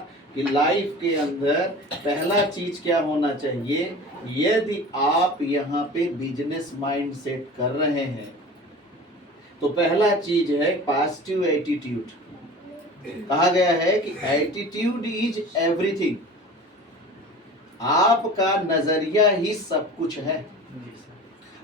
कि लाइफ के अंदर पहला चीज क्या होना चाहिए। यदि आप यहाँ पे बिजनेस माइंड सेट कर रहे हैं तो पहला चीज है पॉजिटिव एटीट्यूड। कहा गया है कि एटीट्यूड इज एवरीथिंग। आपका नजरिया ही सब कुछ है।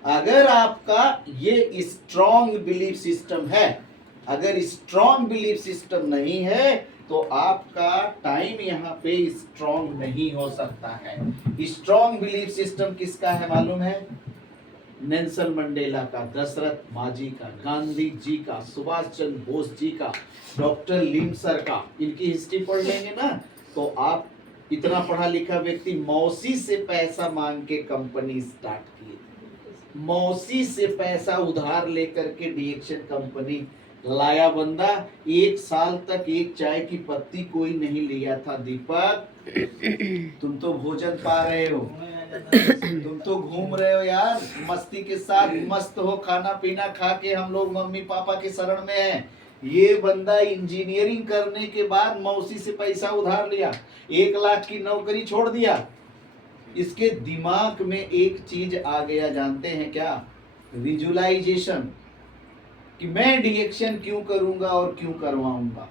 अगर आपका ये स्ट्रॉन्ग बिलीफ सिस्टम है, अगर स्ट्रॉन्ग बिलीफ सिस्टम नहीं है तो आपका टाइम यहाँ पे स्ट्रॉन्ग नहीं हो सकता है। स्ट्रॉन्ग बिलीफ सिस्टम किसका है मालूम है? नेल्सन मंडेला का, दशरथ मांझी का, गांधी जी का, सुभाष चंद्र बोस जी का, डॉक्टर लिमसर का। इनकी हिस्ट्री पढ़ लेंगे ना तो आप इतना पढ़ा लिखा व्यक्ति मौसी से पैसा मांग के कंपनी स्टार्ट किए, मौसी से पैसा उधार लेकर के डीएक्शन कंपनी लाया बंदा। 1 साल तक एक चाय की पत्ती कोई नहीं लिया था। दीपक, तुम तो भोजन पा रहे हो, तुम तो घूम रहे हो यार, मस्ती के साथ मस्त हो, खाना पीना खा के हम लोग मम्मी पापा के शरण में हैं। ये बंदा इंजीनियरिंग करने के बाद मौसी से पैसा उधार लिया, 1 लाख की नौकरी छोड़ दिया। इसके दिमाग में एक चीज आ गया, जानते हैं क्या? विजुअलाइजेशन, कि मैं डीएक्शन क्यों करूंगा और क्यों करवाऊंगा।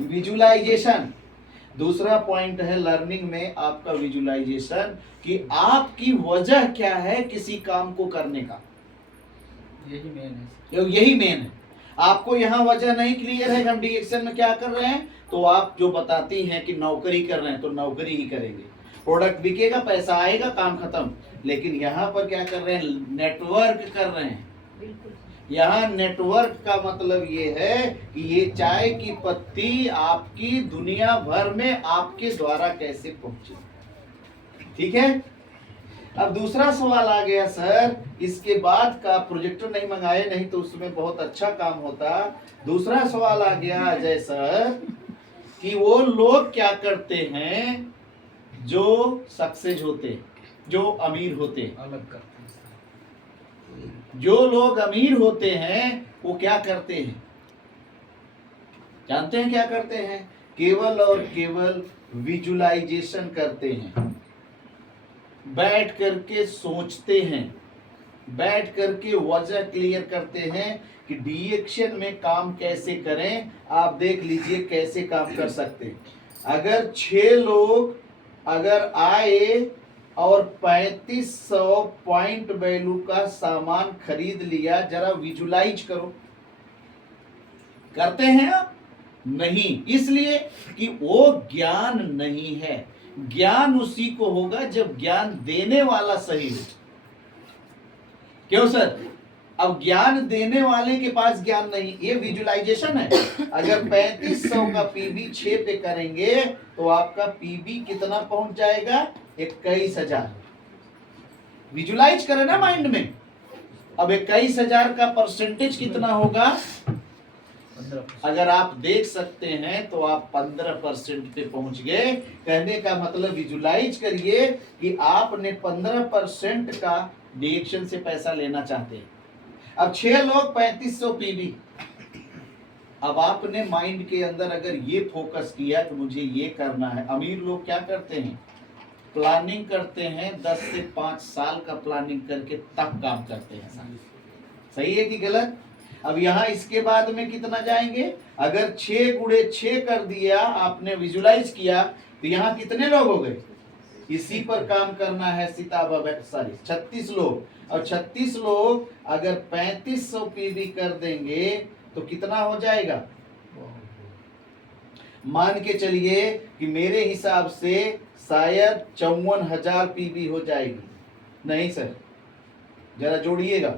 विजुअलाइजेशन। दूसरा पॉइंट है लर्निंग में आपका विजुअलाइजेशन, कि आपकी वजह क्या है किसी काम को करने का। यही मेन है। आपको यहाँ वजह नहीं क्लियर है कि हम डीएक्शन में क्या कर रहे हैं, तो आप जो बताती हैं कि नौकरी कर रहे हैं तो नौकरी ही करेंगे। प्रोडक्ट बिकेगा, पैसा आएगा, काम खत्म। लेकिन यहाँ पर क्या कर रहे हैं? नेटवर्क कर रहे हैं। यहाँ नेटवर्क का मतलब ये है कि ये चाय की पत्ती आपकी दुनिया भर में आपके द्वारा कैसे पहुंचे। ठीक है। अब दूसरा सवाल आ गया, सर इसके बाद का प्रोजेक्टर नहीं मंगाए, नहीं तो उसमें बहुत अच्छा काम होता। दूसरा सवाल आ गया अजय सर कि वो लोग क्या करते हैं जो सक्सेस होते, जो अमीर होते, अलग करते हैं। जो लोग अमीर होते हैं वो क्या करते हैं? जानते हैं क्या करते हैं? केवल और केवल विजुअलाइजेशन करते हैं। बैठ करके सोचते हैं, बैठ करके वजह क्लियर करते हैं कि डीएक्शन में काम कैसे करें। आप देख लीजिए कैसे काम कर सकते हैं। अगर 6 लोग अगर आए और 3500 पॉइंट वैल्यू का सामान खरीद लिया, जरा विजुलाइज करो। करते हैं आप? नहीं, इसलिए कि वो ज्ञान नहीं है। ज्ञान उसी को होगा जब ज्ञान देने वाला सही हो। क्यों सर? अब ज्ञान देने वाले के पास ज्ञान नहीं, ये विजुअलाइजेशन है। अगर 3500 का पीबी 6 पे करेंगे तो आपका पीबी कितना पहुंच जाएगा? 21,000। विजुअलाइज करें ना माइंड में। अब 21,000 का परसेंटेज कितना होगा? अगर आप देख सकते हैं तो आप 15% पे पहुंच गए। कहने का मतलब विजुअलाइज करिए कि आपने 15% का डीएक्शन से पैसा लेना चाहते हैं। अब 6 लोग 3500 पीबी। अब आपने माइंड के अंदर अगर ये फोकस किया कि मुझे ये करना है। अमीर लोग क्या करते हैं? प्लानिंग करते हैं, 10 से 5 साल का प्लानिंग करके तब काम करते हैं। सही है कि गलत? अब यहाँ इसके बाद में कितना जाएंगे? अगर 6 गुणे 6 कर दिया, आपने विजुअलाइज किया, तो यहाँ कितने लोग हो गए? इसी पर काम करना है। 36 लोग। और 36 लोग अगर 3500 पीबी कर देंगे तो कितना हो जाएगा? मान के चलिए कि मेरे हिसाब से शायद 54,000 पीबी हो जाएगी। नहीं सर, जरा जोड़िएगा।